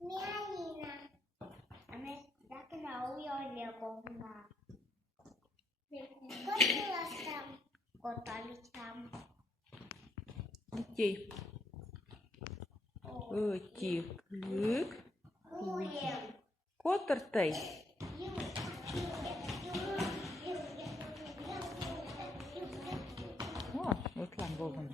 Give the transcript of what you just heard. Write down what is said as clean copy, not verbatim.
Мянина. Она так и на уёле говна. Котила там. Котали там. Окей. Отік. Куем. Котертей. О, от вам